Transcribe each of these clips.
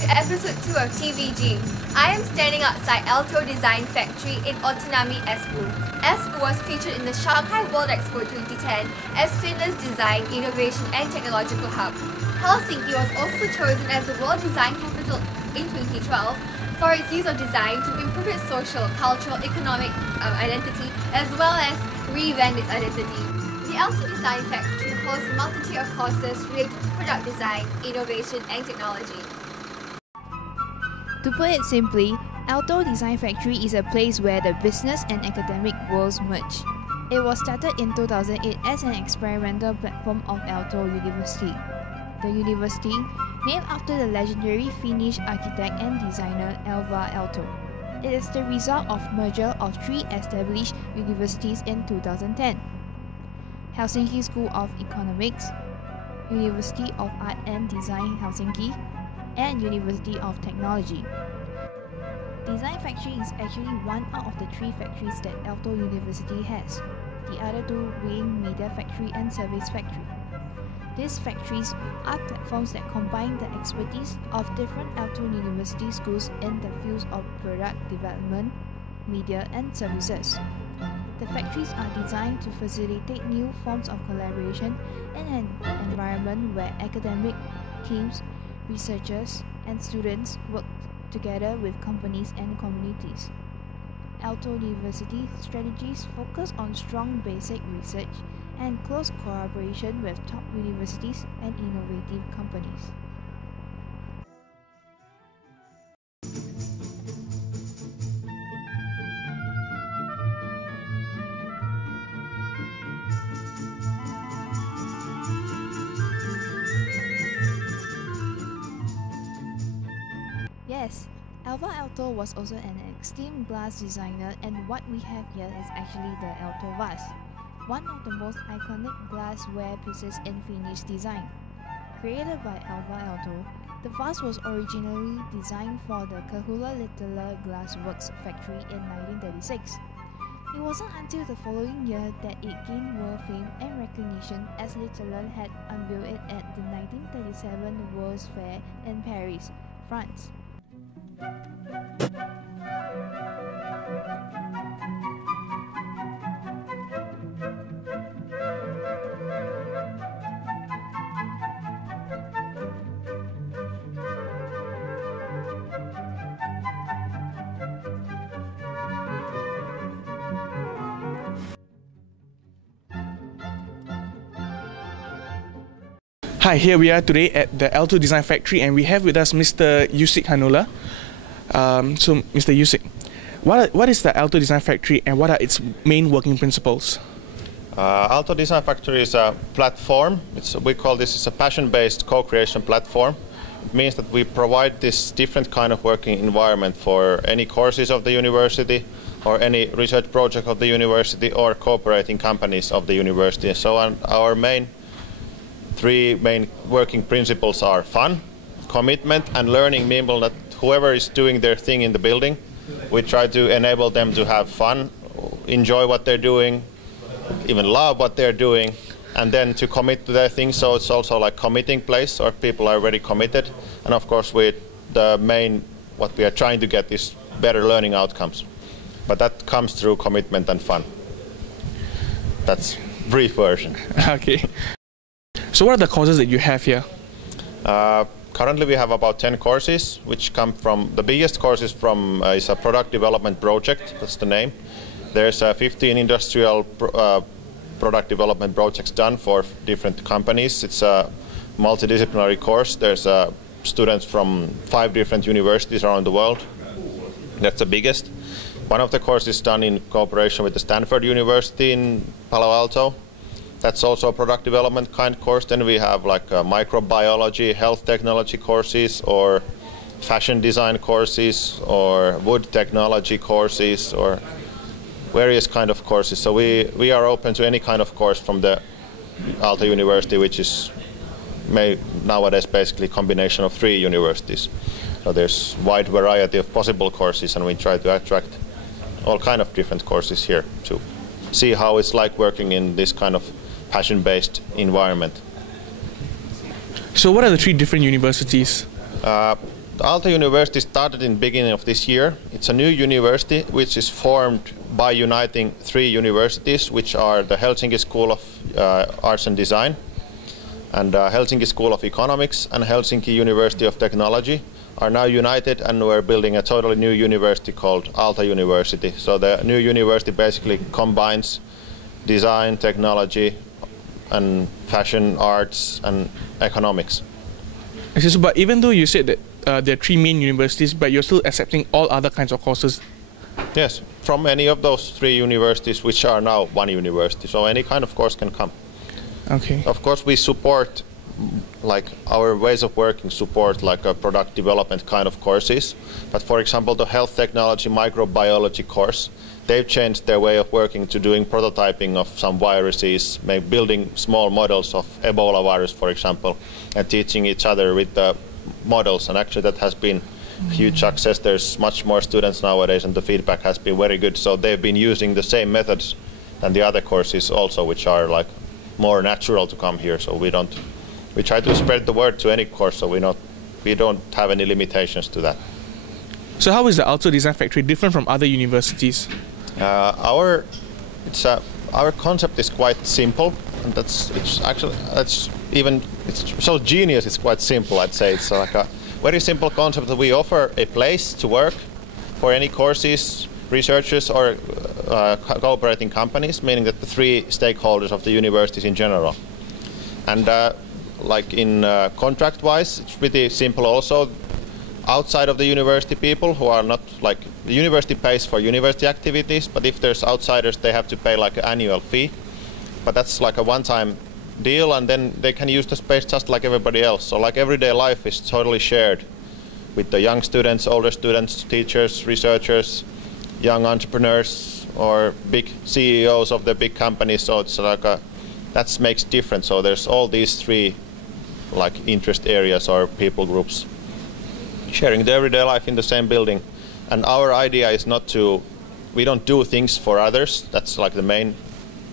to episode 2 of TVG. I am standing outside Aalto Design Factory in Otonami, Espoo. Espoo was featured in the Shanghai World Expo 2010 as Finland's design, innovation and technological hub. Helsinki was also chosen as the World Design Capital in 2012 for its use of design to improve its social, cultural, economic identity as well as reinvent its identity. The Aalto Design Factory hosts a multitude of courses related to product design, innovation and technology. To put it simply, Aalto Design Factory is a place where the business and academic worlds merge. It was started in 2008 as an experimental platform of Aalto University. The university, named after the legendary Finnish architect and designer Alvar Aalto. It is the result of merger of three established universities in 2010. Helsinki School of Economics, University of Art and Design Helsinki, and University of Technology. Design Factory is actually one out of the three factories that Aalto University has, the other two being Media Factory and Service Factory. These factories are platforms that combine the expertise of different Aalto University schools in the fields of product development, media and services. The factories are designed to facilitate new forms of collaboration in an environment where academic teams, researchers, and students work together with companies and communities. Aalto University strategies focus on strong basic research and close cooperation with top universities and innovative companies. Yes, Alvar Aalto was also an esteemed glass designer, and what we have here is actually the Aalto vase, one of the most iconic glassware pieces in Finnish design. Created by Alvar Aalto, the vase was originally designed for the Kahula Littler Glassworks factory in 1936. It wasn't until the following year that it gained world fame and recognition as Littler had unveiled it at the 1937 World's Fair in Paris, France. Hi, here we are today at the Aalto Design Factory, and we have with us Mr. Yusik Hanola. So, Mr. Yusik, what is the Aalto Design Factory and what are its main working principles? Aalto Design Factory is a platform. We call this a passion-based co-creation platform. It means that we provide this different kind of working environment for any courses of the university or any research project of the university or cooperating companies of the university. So our three main working principles are fun, commitment and learning, meaning that whoever is doing their thing in the building, we try to enable them to have fun, enjoy what they're doing, even love what they're doing, and then to commit to their thing. So it's also like committing place, or people are already committed. And of course what we are trying to get is better learning outcomes. But that comes through commitment and fun. That's brief version. Okay. So what are the courses that you have here? Currently we have about 10 courses, which come from, the biggest course is a product development project, that's the name. There's 15 industrial product development projects done for different companies. It's a multidisciplinary course. There's students from 5 different universities around the world. That's the biggest. One of the courses is done in cooperation with the Stanford University in Palo Alto. That's also a product development kind course. Then we have like microbiology, health technology courses, or fashion design courses, or wood technology courses, or various kind of courses. So we are open to any kind of course from the Aalto University, which is nowadays basically a combination of 3 universities. So there's wide variety of possible courses, and we try to attract all kind of different courses here to see how it's like working in this kind of passion-based environment. So what are the 3 different universities? The Aalto University started in the beginning of this year. It's a new university which is formed by uniting 3 universities, which are the Helsinki School of Arts and Design, and Helsinki School of Economics, and Helsinki University of Technology are now united, and we're building a totally new university called Aalto University. So the new university basically combines design, technology, and fashion, arts, and economics. Okay, so, but even though you said that there are 3 main universities, but you're still accepting all other kinds of courses? Yes, from any of those 3 universities, which are now one university. So any kind of course can come. Okay. Of course, we support, like our ways of working support like a product development kind of courses. But for example, the health technology microbiology course, they've changed their way of working to doing prototyping of some viruses, maybe building small models of Ebola virus, for example, and teaching each other with the models. And actually that has been a huge success. There's much more students nowadays, and the feedback has been very good. So they've been using the same methods than the other courses also, which are like more natural to come here. So we try to spread the word to any course, so we don't have any limitations to that. So how is the Aalto Design Factory different from other universities? Our concept is quite simple, and it's so genius. It's quite simple, I'd say. It's like a very simple concept that we offer a place to work for any courses, researchers, or cooperating companies, meaning that the 3 stakeholders of the universities in general. And like in contract-wise, it's pretty simple also. Outside of the university people who are not like, the university pays for university activities, but if there's outsiders, they have to pay like an annual fee. But that's like a one-time deal, and then they can use the space just like everybody else. So like everyday life is totally shared with the young students, older students, teachers, researchers, young entrepreneurs, or big CEOs of the big companies. So it's like that makes difference. So there's all these 3 like interest areas or people groups sharing the everyday life in the same building. And our idea is we don't do things for others. That's like the main,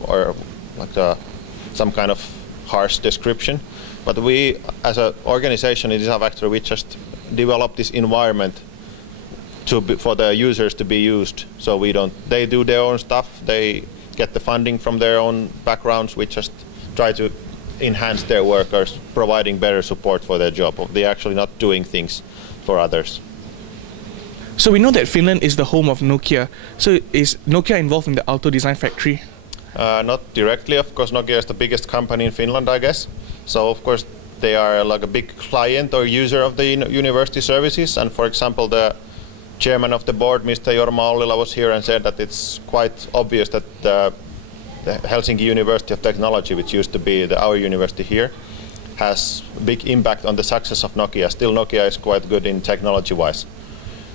or like some kind of harsh description. But we, as an organization in Design Factory, we just develop this environment for the users to be used. So they do their own stuff, they get the funding from their own backgrounds. We just try to enhance their workers, providing better support for their job. They're actually not doing things for others. So we know that Finland is the home of Nokia. So is Nokia involved in the Aalto Design Factory? Not directly, of course. Nokia is the biggest company in Finland, I guess. So of course they are like a big client or user of the university services. And for example, the chairman of the board, Mr. Jorma Ollila, was here and said that it's quite obvious that the Helsinki University of Technology, which used to be our university here, has a big impact on the success of Nokia. Still, Nokia is quite good in technology-wise.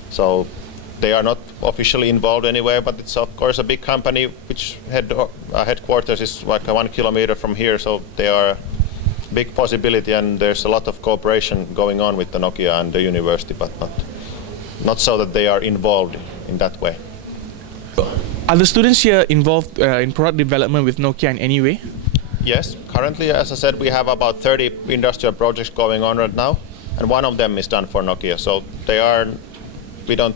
So they are not officially involved anyway, but it's of course a big company which headquarters is like 1 kilometer from here. So they are a big possibility, and there's a lot of cooperation going on with the Nokia and the university, but not so that they are involved in that way. Are the students here involved in product development with Nokia in any way? Yes, currently, as I said, we have about 30 industrial projects going on right now, and one of them is done for Nokia. So we don't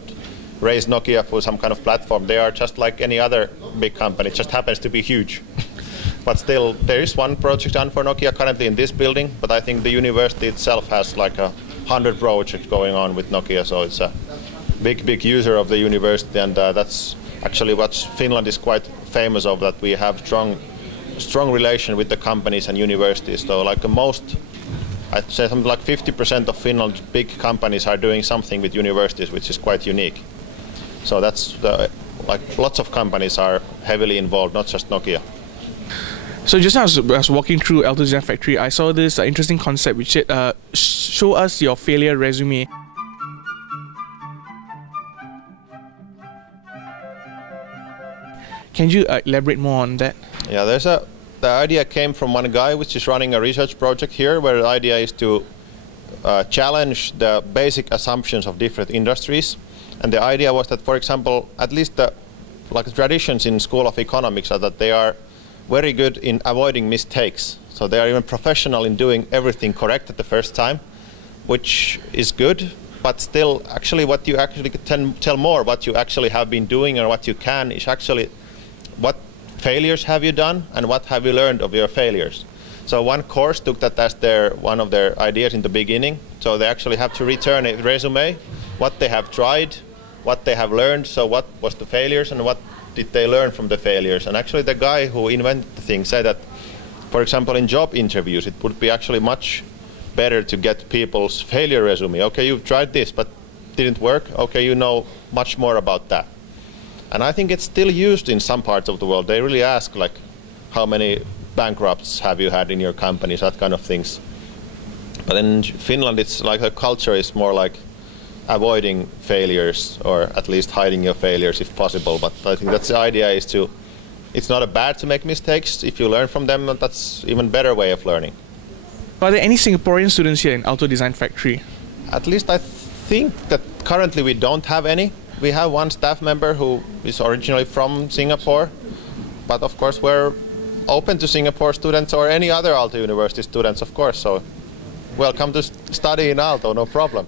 raise Nokia for some kind of platform. They are just like any other big company. It just happens to be huge. But still, there is one project done for Nokia currently in this building, but I think the university itself has like 100 projects going on with Nokia. So it's a big user of the university, and that's actually what Finland is quite famous of, that we have strong relation with the companies and universities. So like I'd say something like 50% of Finland's big companies are doing something with universities, which is quite unique. So that's like lots of companies are heavily involved, not just Nokia. So just now I was walking through Aalto Design Factory, I saw this interesting concept which said, show us your failure resume. Can you elaborate more on that? Yeah, the idea came from one guy which is running a research project here, where the idea is to challenge the basic assumptions of different industries. And the idea was that, for example, at least the traditions in School of Economics are that they are very good in avoiding mistakes. So they are even professional in doing everything correct at the first time, which is good. but still, actually, what you actually can tell more what you actually have been doing or what you can is actually what failures have you done and what have you learned of your failures. So one course took that as one of their ideas in the beginning. So they actually have to return a resume, what they have tried, what they have learned. So what was the failures and what did they learn from the failures? And actually the guy who invented the thing said that, for example, in job interviews, it would be actually much better to get people's failure resume. Okay, you've tried this, but didn't work. Okay, you know much more about that. And I think it's still used in some parts of the world. They really ask, like, how many bankrupts have you had in your companies, that kind of things. But in Finland, it's like the culture is more like avoiding failures, or at least hiding your failures if possible. But I think that's the idea, is to, it's not a bad to make mistakes. If you learn from them, that's even better way of learning. Are there any Singaporean students here in Aalto Design Factory? At least I think that currently we don't have any. We have one staff member who is originally from Singapore, but of course we're open to Singapore students or any other Aalto University students, of course. So welcome to study in Aalto, no problem.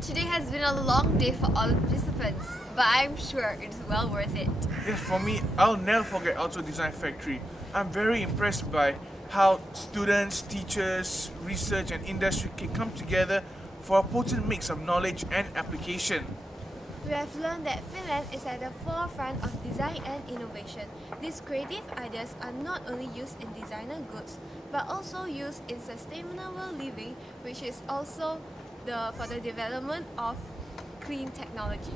Today has been a long day for all the participants, but I'm sure it's well worth it. Yes, for me, I'll never forget Aalto Design Factory. I'm very impressed by how students, teachers, research and industry can come together for a potent mix of knowledge and application. We have learned that Finland is at the forefront of design and innovation. These creative ideas are not only used in designer goods, but also used in sustainable living, which is also for the development of clean technology.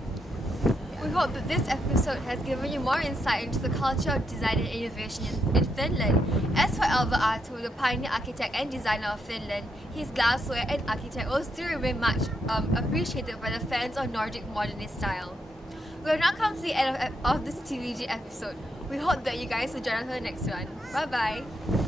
We hope that this episode has given you more insight into the culture of design and innovation in Finland. As for Aalto, the pioneer architect and designer of Finland, his glassware and architect will still remain much appreciated by the fans of Nordic modernist style. We have now come to the end of this TVG episode. We hope that you guys will join us for the next one. Bye bye!